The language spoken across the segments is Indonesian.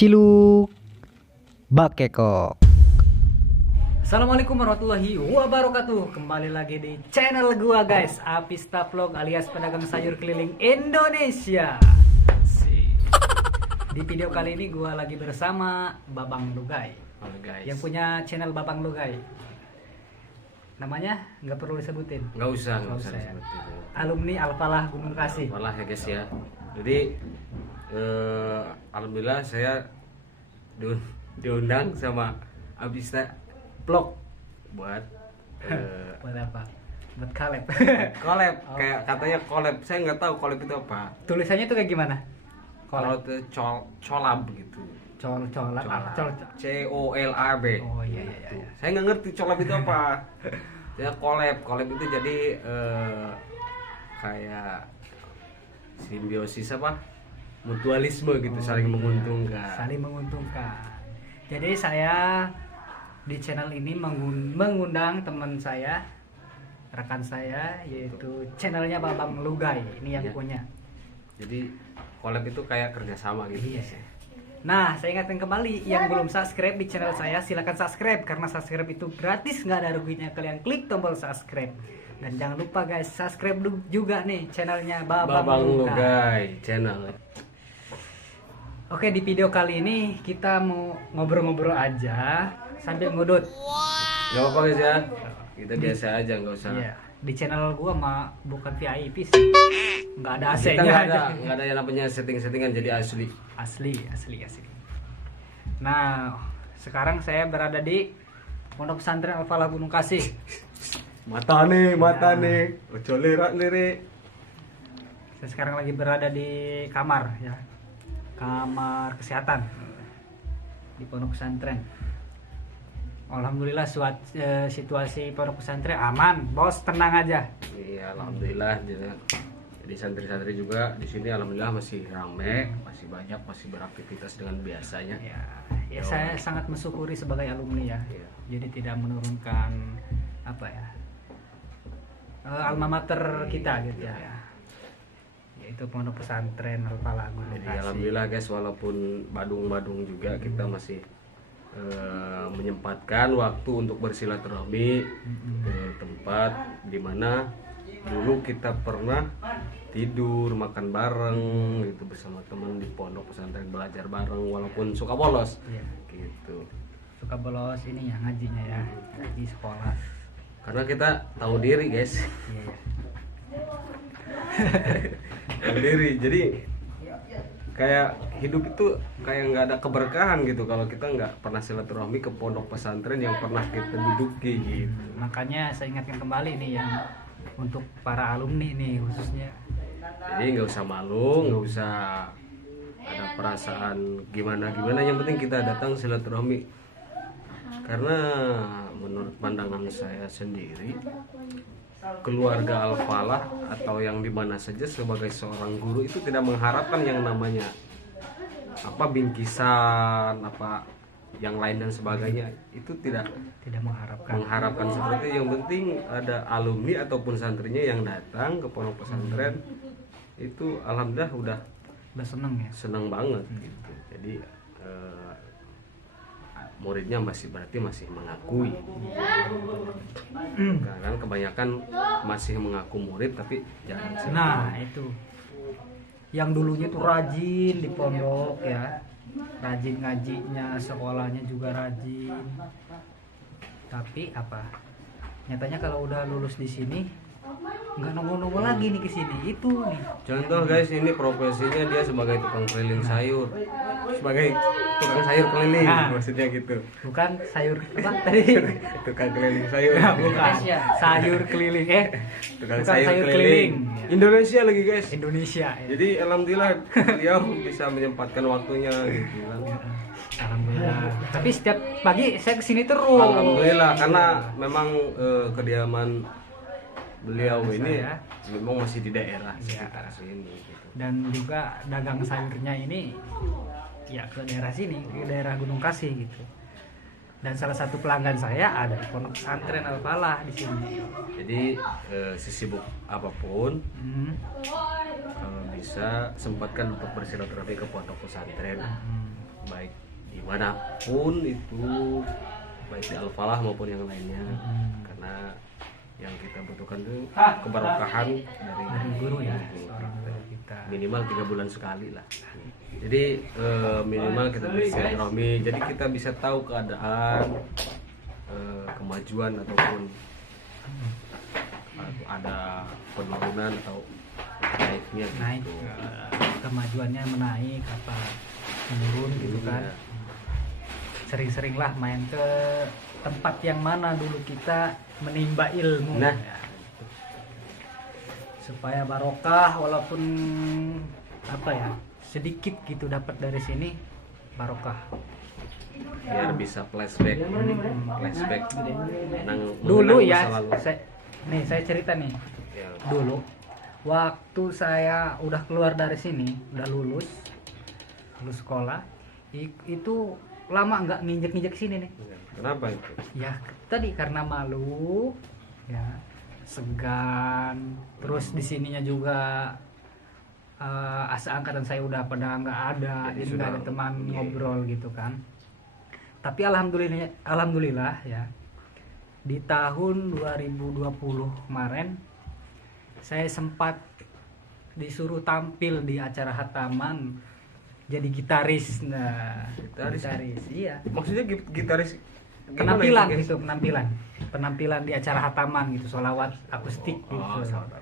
Ciluk Bakekok. Assalamualaikum warahmatullahi wabarakatuh. Kembali lagi di channel gua guys, Apista Vlog alias pedagang sayur keliling Indonesia. Di video kali ini gua lagi bersama Babang Lugay. Halo guys. Yang punya channel Babang Lugay. Namanya nggak perlu disebutin. Nggak usah Ya. disebutin. Alumni Alfalah Gunung Kasih. Malah ya guys ya. Jadi alhamdulillah saya diundang sama Apista Vlog buat Buat apa? Buat collab. collab. Oh. Kayak katanya collab. Saya nggak tahu collab itu apa. Tulisannya tuh kayak gimana? Kalau itu colab gitu. Colab. COLAB. Oh iya. Saya nggak ngerti colab itu apa. Ya collab itu jadi kayak simbiosis apa? Mutualisme gitu, saling iya. menguntungkan. Saling menguntungkan. Jadi saya di channel ini mengundang teman saya, rekan saya, yaitu channelnya Babang Lugay. Ini yang Iya. punya. Jadi collab itu kayak kerjasama gitu. Iya. Nah, saya ingatkan kembali yang belum subscribe di channel saya, silakan subscribe karena subscribe itu gratis, nggak ada ruginya. Kalian klik tombol subscribe. Dan jangan lupa guys, subscribe juga nih channelnya Babang Lugay. Lugay channel. Oke, di video kali ini kita mau ngobrol-ngobrol aja sambil ngudut. Gak apa-apa guys ya. Kita biasa aja, nggak usah. Iya, di channel gua mah bukan VIP sih. Nggak ada Kita AC-nya nggak ada yang namanya setting-settingan, jadi asli. Asli. Nah, sekarang saya berada di Pondok Pesantren Al-Falah Gunung Kasih. Mata nih. Ojo lirik. Saya sekarang lagi berada di kamar ya. Kamar kesehatan di Pondok Pesantren. Alhamdulillah situasi Pondok Pesantren aman, bos, tenang aja. Iya, alhamdulillah. Jadi santri-santri juga di sini alhamdulillah masih ramai, masih banyak, masih beraktivitas dengan biasanya. Ya saya sangat mensyukuri sebagai alumni ya. Iya. Jadi tidak menurunkan apa ya, alma mater kita gitu ya. Yaitu Pondok Pesantren Al-Falah Gunung Jadi Kasih. alhamdulillah guys, walaupun badung-badung juga kita masih menyempatkan waktu untuk bersilaturahmi ke tempat dimana dulu kita pernah tidur makan bareng gitu bersama teman di pondok pesantren, belajar bareng walaupun suka bolos. Iya. Gitu. Suka bolos ini ya, ngajinya ya, ngaji sekolah. Karena kita tahu diri guys. Iya. Tahu diri. Jadi kayak hidup itu kayak nggak ada keberkahan gitu kalau kita nggak pernah silaturahmi ke pondok pesantren yang pernah kita duduki gitu. Makanya saya ingatkan kembali nih yang untuk para alumni nih khususnya. Jadi nggak usah malu, nggak usah ada perasaan gimana, yang penting kita datang silaturahmi. Karena menurut pandangan saya sendiri, keluarga Al-Falah atau yang dimana saja sebagai seorang guru itu tidak mengharapkan yang namanya apa bingkisan, apa yang lain dan sebagainya, itu tidak mengharapkan seperti itu. Yang penting ada alumni ataupun santrinya yang datang ke pondok pesantren itu alhamdulillah udah seneng banget gitu. Jadi muridnya berarti masih mengakui. Karena kebanyakan masih mengaku murid tapi jangan senang. Nah itu yang dulunya tuh rajin di pondok ya, rajin ngajinya, sekolahnya juga rajin. Tapi apa? Nyatanya kalau udah lulus di sini nggak nongol-nongol lagi nih ke sini. Itu nih. Contoh guys, ini profesinya dia sebagai tukang keliling sayur. Sebagai tukang sayur keliling, maksudnya gitu. Bukan sayur apa tadi? Tukang keliling sayur. Bukan. Sayur keliling Tukang bukan sayur sayur keliling. Indonesia lagi guys. Indonesia ya. Jadi alhamdulillah beliau bisa menyempatkan waktunya gitu kan. Alhamdulillah. Tapi setiap pagi saya kesini terus. Alhamdulillah karena memang kediaman beliau ini saya. memang masih di daerah Iya. sekitar sini gitu. Dan juga dagang sayurnya ini ya ke daerah sini, ke daerah Gunung Kasih gitu. Dan salah satu pelanggan saya ada di Pondok Pesantren Al-Falah di sini. Jadi sesibuk apapun kalau bisa sempatkan untuk bersilaturahmi ke pondok pesantren. baik dimanapun itu, baik di Al-Falah maupun yang lainnya. Karena yang kita butuhkan itu keberkahan Dari guru ya, guru. seorang guru kita. Minimal 3 bulan sekali lah. Jadi minimal kita bersilaturahmi, jadi kita bisa tahu keadaan, kemajuan ataupun ada penurunan atau naiknya gitu. Naik, kemajuannya menaik apa menurun gitu kan. Iya. Sering-seringlah main ke tempat yang mana dulu kita menimba ilmu. Nah. Ya. Supaya barokah, walaupun apa ya, sedikit gitu dapat dari sini, barokah. Biar bisa flashback Dulu mengenang ya, masa lalu. saya cerita nih. Ya. Dulu waktu saya udah keluar dari sini, udah lulus sekolah, itu lama nggak nginjek sini nih. Kenapa itu? Ya tadi karena malu, ya segan, terus di sininya juga asa angkatan saya udah pada nggak ada, Jadi jadi nggak ada sudah- teman iya. ngobrol gitu kan. Tapi alhamdulillah ya, di tahun 2020 kemarin saya sempat disuruh tampil di acara Hataman jadi gitaris. Nah, Gitaris? iya. Maksudnya gitaris gimana Penampilan itu, guys? gitu, penampilan di acara Hataman gitu, sholawat akustik gitu. Oh, sahabat.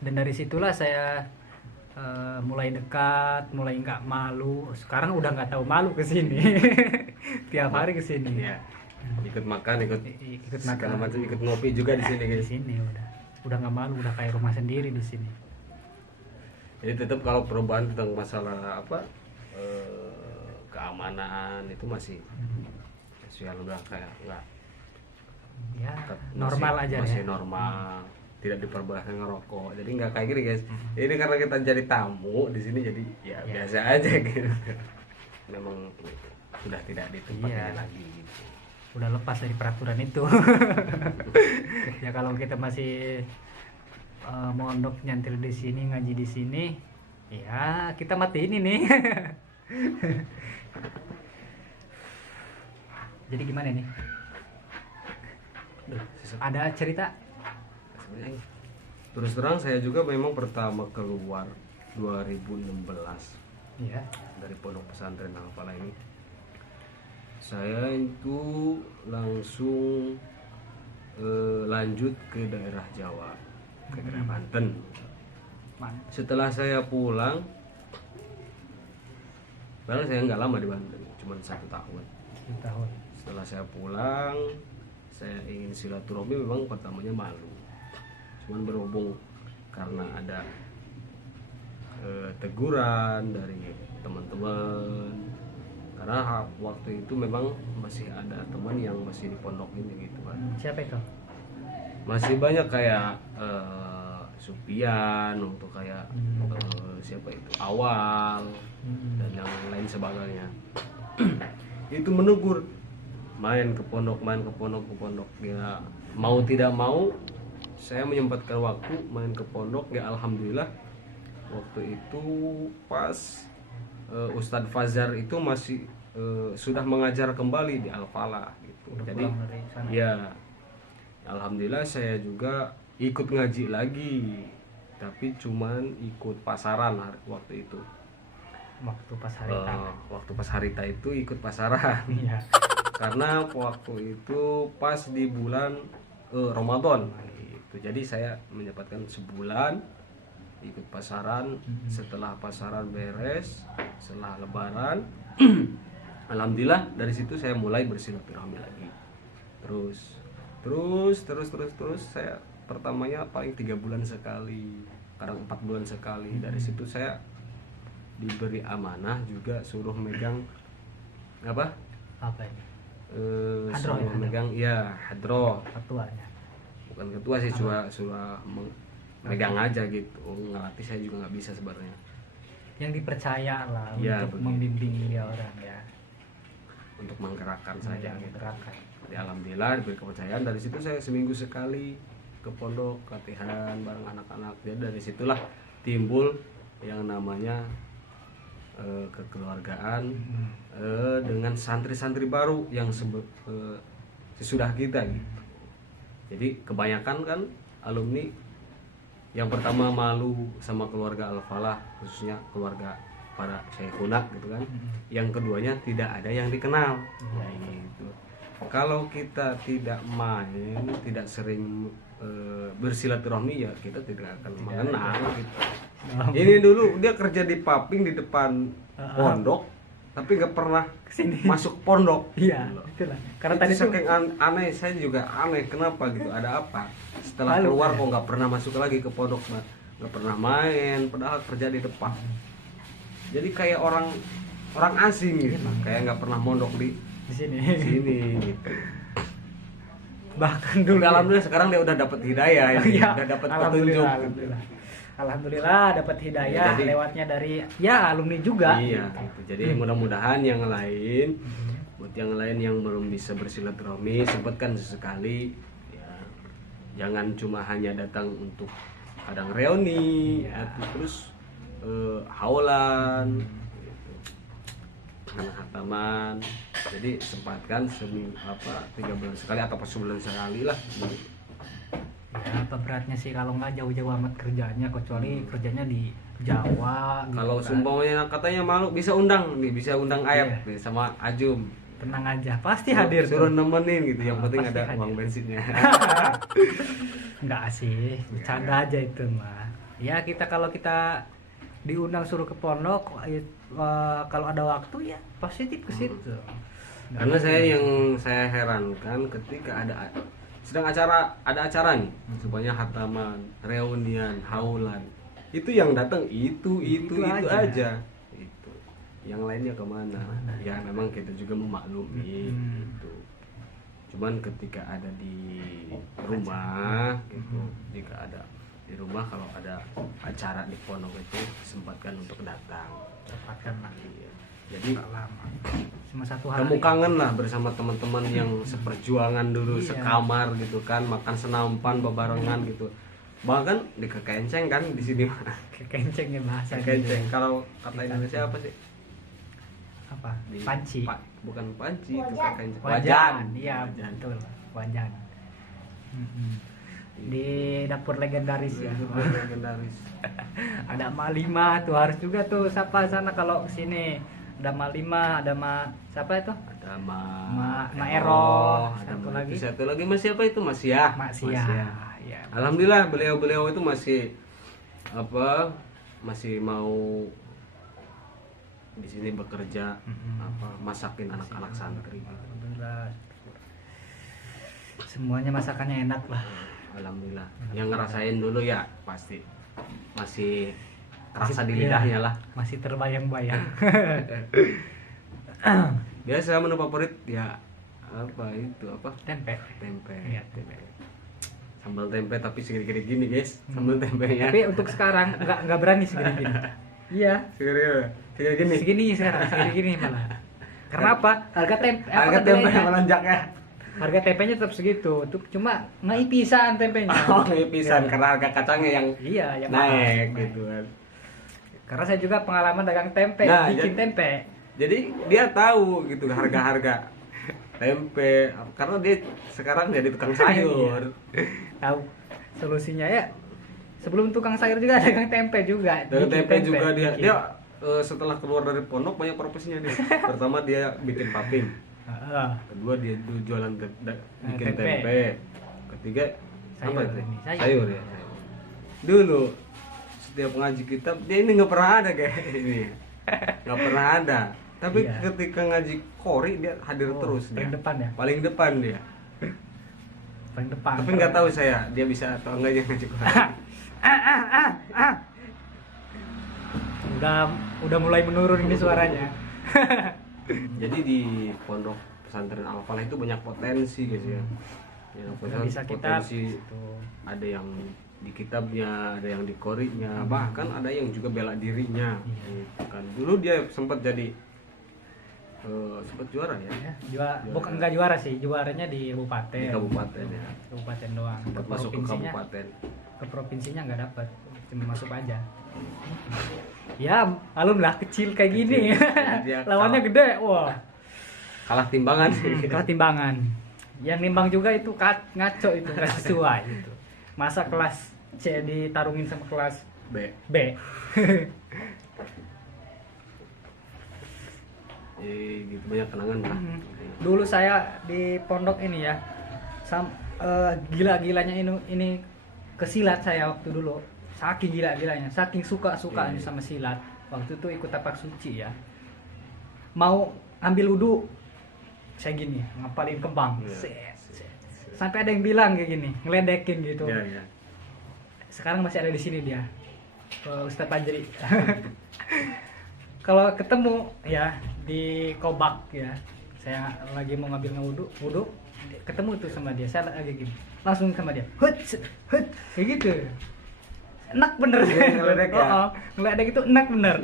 Dan dari situlah saya mulai dekat, mulai nggak malu. Sekarang udah nggak tahu malu kesini. Tiap hari kesini. Iya. Ikut makan, ikut Ikut segala makan macam, ikut ngopi juga di sini di guys. sini udah nggak malu, udah kayak rumah sendiri di sini. Jadi tetap kalau perubahan tentang masalah apa keamanan itu masih alhamdulillah kayak enggak Ya tetap normal masih, aja masih ya. normal, tidak diperbolehkan ngerokok. Jadi nggak kayak gini guys. Ini karena kita jadi tamu di sini jadi ya Ya. biasa aja gitu. Memang sudah tidak ditempat Iya. lagi gitu. Udah lepas dari peraturan itu. Ya kalau kita masih mondok nyantir di sini, ngaji di sini, ya kita matiin ini. Jadi gimana nih? Duh, sesek. Ada cerita? Sebenarnya, terus terang saya juga memang pertama keluar 2016 Iya. dari pondok pesantren Al-Falah ini. Saya itu langsung lanjut ke daerah Jawa, ke daerah Banten. Setelah saya pulang, padahal saya nggak lama di Banten, cuma 1 tahun. 1 tahun. Setelah saya pulang, saya ingin silaturahmi, memang pertamanya malu. Cuman berhubung karena ada teguran dari teman-teman, karena waktu itu memang masih ada teman yang masih di pondok ini gitu kan. Siapa itu? Masih banyak kayak Supian, untuk kayak siapa itu Awal dan yang lain sebagainya. Itu menegur, main ke pondok ya, mau tidak mau saya menyempatkan waktu main ke pondok ya. Alhamdulillah waktu itu pas Ustadz Fazar itu masih sudah mengajar kembali di Al-Falah gitu. Udah Jadi pulang dari sana. ya alhamdulillah saya juga ikut ngaji lagi, tapi cuman ikut pasaran waktu itu. Waktu pas hari tangan. Waktu pas harita itu ikut pasaran. Iya. Karena waktu itu pas di bulan Ramadan gitu. Jadi saya menyempatkan sebulan ikut pasaran. Setelah pasaran beres, setelah lebaran, alhamdulillah dari situ saya mulai bersilaturahmi lagi. Terus saya pertamanya paling 3 bulan sekali, kadang 4 bulan sekali. Dari situ saya diberi amanah juga, suruh megang apa? Apa ini? Hadroh Suruh ya, hadroh. megang ya hadroh. Ketuanya. Bukan ketua sih, suruh megang aja gitu. Ngelatih saya juga nggak bisa sebenarnya. Yang dipercaya lah Ya, untuk begitu. membimbing dia orang ya. Untuk menggerakkan saja Yang gitu. gerakan. Jadi alhamdulillah diberi kepercayaan. Dari situ saya seminggu sekali ke pondok latihan bareng anak-anak. Jadi dari situlah timbul yang namanya kekeluargaan dengan santri-santri baru yang sesudah kita gitu. Jadi kebanyakan kan alumni yang pertama malu sama keluarga Al-Falah, khususnya keluarga para syekhuna gitu kan. Yang keduanya tidak ada yang dikenal. Gitu. Kalau kita tidak main, tidak sering bersilaturahmi, ya kita tidak akan mengenal gitu. Ini dulu dia kerja di Paping di depan pondok, tapi nggak pernah Kesini. masuk pondok. Iya, Gitu loh. itulah. Karena Itu tadi tuh saking aneh, saya juga aneh kenapa gitu, ada apa? Setelah Malu, keluar ya. kok nggak pernah masuk lagi ke pondok, nggak pernah main, padahal kerja di depan. Jadi kayak orang asing gitu, kayak nggak pernah mondok di di sini. sini gitu. Bahkan dulu. Alhamdulillah sekarang dia udah dapat hidayah ya, Iya, udah dapat alhamdulillah, petunjuk. Alhamdulillah dapat hidayah Jadi- lewatnya dari ya alumni juga. Iya, gitu. Jadi mudah-mudahan yang lain, buat yang lain yang belum bisa bersilaturahmi, sempatkan sesekali. Ya, jangan cuma hanya datang untuk kadang reuni, terus haulan, gitu. Karena hataman. Jadi sempatkan 3 bulan sekali atau sebulan sekali lah. Ya, apa beratnya sih kalau nggak jauh-jauh amat kerjanya, kecuali kerjanya di Jawa gitu Kalau kan. sumpamanya katanya malu, bisa undang nih, bisa undang Ayap Iya. nih sama Ajum. Tenang aja, pasti hadir Suruh tuh. nemenin gitu, yang penting Pasti ada hadir. uang bensinnya. Enggak sih, bercanda aja itu mah. Ya kalau kita diundang suruh ke pondok, kalau ada waktu ya positif ke situ. Karena saya herankan ketika sedang ada acara nih, supaya hataman, reunian, haulan, itu yang datang itu aja. Itu. Yang lainnya kemana? Ya memang kita juga memaklumi. Gitu. Cuman ketika ada di rumah, gitu, jika ada di rumah kalau ada acara di pondok itu sempatkan untuk datang. Dapatkan lagi. Iya. Jadi Nggak lama. Cuma 1 hari. kamu kangen lah bersama teman-teman yang seperjuangan dulu, Iya. sekamar gitu kan, makan senampan bebarengan gitu. Bahkan di kekenceng kan di sini mah. Kekenceng ya bahasa Kekenceng. Kalau kata Indonesia apa sih? apa? Di- Panci. bukan panci, itu kekenceng. Wajan. Iya, Wajan. betul. Wajan. Di dapur legendaris ya. Itu legendaris. Ada Malima tuh, harus juga tuh sapa sana kalau kesini. Ada Malima, ada siapa itu? Ada Ma Ero, Ero, ada satu Ma- lagi. satu lagi Mas siapa itu? Mas Yah. Mak Sia. Ya. Alhamdulillah beliau itu masih masih mau di sini bekerja, masakin anak-anak santri. Alhamdulillah. Semuanya masakannya enak lah. Alhamdulillah. Yang ngerasain dulu ya pasti masih terasa di Iya, lidahnya lah. Masih terbayang-bayang. Biasa menu favorit ya apa Tempe. tempe. Iya, tempe. Sambal tempe tapi segede-gede gini guys, sambal tempenya. Tapi untuk sekarang nggak berani segini gini. Iya. segede gini. Segini sekarang, segini gini malah. Karena apa? Harga tempe. Harga tempe melonjak ya. Harga tempenya tetap segitu. Tuh cuma ngaipisan tempenya. Oh, pisan Iya. karena harga kacangnya yang Iya, yang naik mahal. gitu kan. Karena saya juga pengalaman dagang tempe, Nah, bikin jadi- tempe. Jadi dia tahu gitu harga-harga tempe karena dia sekarang jadi tukang sayur. Tahu solusinya ya. Sebelum tukang sayur juga dagang tempe juga. Dan Bikin tempe juga bikin. dia setelah keluar dari pondok banyak profesinya dia. Pertama dia bikin paping. Heeh. Kedua dia jualan bikin tempe. tempe. Ketiga Sayur apa itu? ini, sayur. Sayur ya. Sayur. Dulu setiap ngaji kitab dia ini nggak pernah ada kayak ini. Nggak pernah ada. Tapi Iya. ketika ngaji kori dia hadir Oh, terus paling dia. depan ya? Paling depan dia. Paling depan. Tapi nggak tahu saya dia bisa atau enggak yang ngaji kori. Udah mulai menurun ini suaranya. Jadi di pondok pesantren Al-Falah itu banyak potensi guys ya. Ya, Nggak bisa kita potensi gitu. ada yang di kitabnya, ada yang di korinya, bahkan ada yang juga bela dirinya. Iya. Gitu kan. Dulu dia sempat jadi sempat juara ya. Ya, bukan enggak juara sih, juaranya di kabupaten. Di kabupaten ya. Kabupaten doang. Sempat masuk ke kabupaten. Ke provinsinya nggak dapat, cuma masuk aja. Ya alhamdulillah kecil kayak gini. Dia Lawannya kalah. gede, wah. Kalah timbangan. Kalah timbangan. Yang nimbang juga itu ngaco itu nggak sesuai itu. Masa kelas C ditarungin sama kelas B. B. Gitu banyak kenangan lah. Dulu saya di pondok ini ya, gila-gilanya ini kesilat saya waktu dulu. Saking gila-gilanya, saking suka-sukanya sama silat. Waktu itu ikut tapak suci ya. Mau ambil wudhu, saya gini, ngapalin kembang. Set, set. Sampai ada yang bilang kayak gini, ngeledekin gitu. Iya. Sekarang masih ada di sini dia, Ustadz Panjri. Kalau ketemu ya di Kobak ya, saya lagi mau ngambil wudhu, ketemu tuh sama dia, saya lagi gini, langsung sama dia, hut, kayak gitu, enak bener, Ngeledek ya? ngeledek itu enak bener,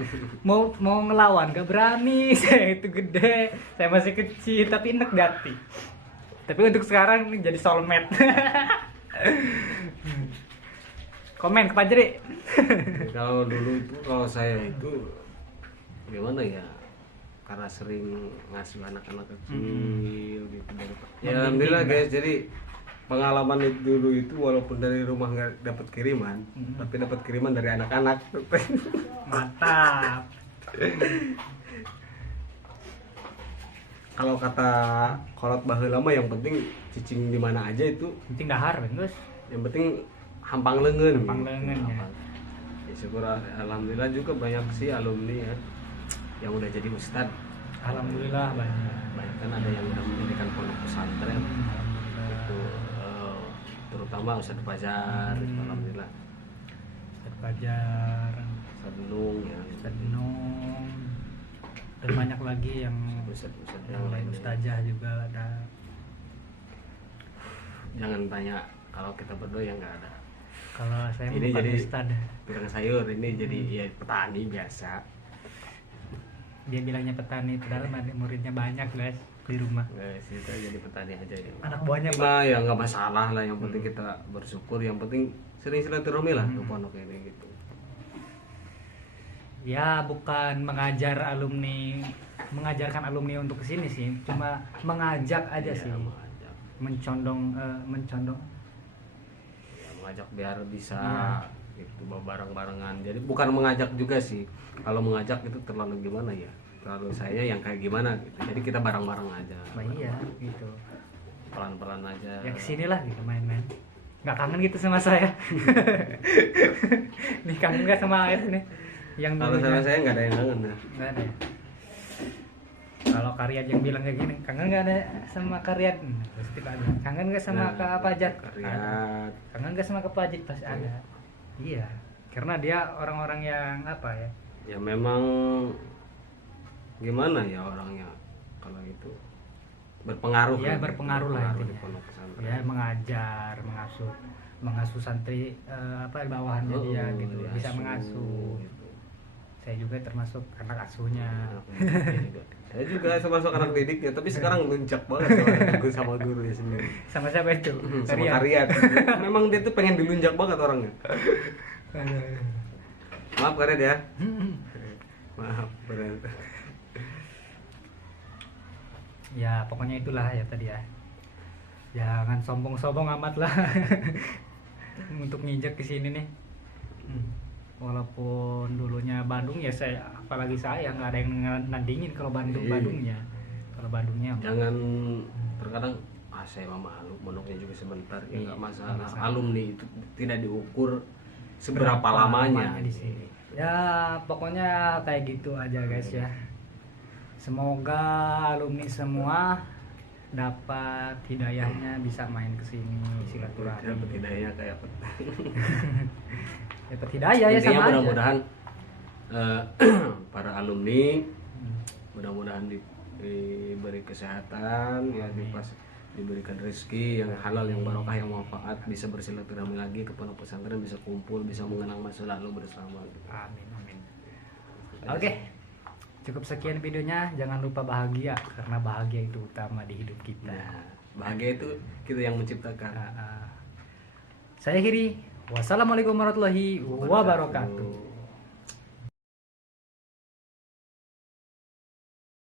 mau ngelawan gak berani, saya itu gede, saya masih kecil tapi enak gati, tapi untuk sekarang ini jadi soulmate. Komen ke Panjri. Kalau dulu itu kalau saya itu gimana ya, karena sering ngasih anak-anak kecil gitu ya alhamdulillah guys. Jadi pengalaman itu dulu itu walaupun dari rumah nggak dapat kiriman, tapi dapat kiriman dari anak-anak. Mantap. Kalau kata kolot baheula mah yang penting cicing di mana aja itu, Penting dahar, Bos. yang penting hampang leungeun. Hampang leungeun, ya. Ya syukur alhamdulillah juga banyak sih alumni ya yang udah jadi ustad. Alhamdulillah banyak. Banyak kan ada yang udah mendirikan pondok pesantren. Alhamdulillah. Itu terutama Ustadz Fajar, itu alhamdulillah. Ustadz Fajar, Ustadz Nung ya. Ustadz Nung, dan banyak lagi yang Ustadz yang lain, ustazah juga ada. Jangan tanya kalau kita berdua ya nggak ada. Kalau saya Ini bukan jadi ustad, tukang sayur, ini jadi ya petani biasa. dia bilangnya petani, padahal muridnya banyak guys di rumah. Guys, kita jadi petani aja ya. Anak buahnya Cuma ya nggak masalah lah, yang penting kita bersyukur, yang penting sering silaturahmi lah ke pondok ini gitu. Ya bukan mengajarkan alumni untuk kesini sih, cuma mengajak aja Ya, sih, mengajak. mencondong Ya, mengajak biar bisa Iya. gitu bareng-barengan. Jadi bukan mengajak juga sih. Kalau mengajak itu terlalu gimana ya? Kalau saya yang kayak gimana gitu. Jadi kita bareng-bareng aja. Nah, iya gitu. Pelan-pelan aja. Ya kesinilah gitu main-main. Nggak kangen gitu sama saya. Nih kangen nggak sama AS nih? Yang Kalau dulunya. sama saya nggak ada yang kangen ya. Nggak ada ya? Kalau Karyat yang bilang kayak gini, kangen nggak ada sama Karyat? Pasti ada. Kangen nggak sama Nah, Kak Pajat? Karyat. Kangen nggak sama Kak Pajat? Pasti ada. Iya, karena dia orang-orang yang apa ya? Ya memang gimana ya orangnya kalau itu berpengaruh. Iya, kan? berpengaruh lah di intinya. pondok pesantren. Ya mengajar, mengasuh santri apa bawahannya dia Oh, gitu, diasuh, bisa mengasuh. gitu. Saya juga termasuk anak asuhnya. Saya juga termasuk anak didiknya, tapi sekarang luncak banget sama gurunya sendiri. Sama siapa itu? Sama Karyat. Karyat. Memang dia tuh pengen dilunjak banget orangnya. Maaf Karyat ya. Maaf bener. Ya pokoknya itulah ya tadi ya. Jangan sombong-sombong amat lah untuk nginjek ke sini nih. Walaupun dulunya Bandung ya saya, apalagi saya nggak ada yang nandingin kalau Bandungnya. Kalau Bandungnya Jangan terkadang saya mah malu, mondoknya juga sebentar ya nggak masalah. Alumni itu tidak diukur seberapa lamanya di sini. Ya pokoknya kayak gitu aja guys ya. Semoga alumni semua dapat hidayahnya, bisa main ke sini silaturahmi. Dapat hidayah kayak apa? Dapat hidayah ya Intinya sama aja. mudah-mudahan para alumni mudah-mudahan diberi kesehatan ya, diberikan rezeki yang halal, yang barokah, yang manfaat, bisa bersilaturahmi lagi ke pondok pesantren, bisa kumpul, bisa mengenang masa lalu bersama gitu. Amin amin. Oke. Cukup sekian videonya, jangan lupa bahagia karena bahagia itu utama di hidup kita. Nah, bahagia itu kita yang menciptakan. Saya Hiri. Wassalamualaikum warahmatullahi wabarakatuh.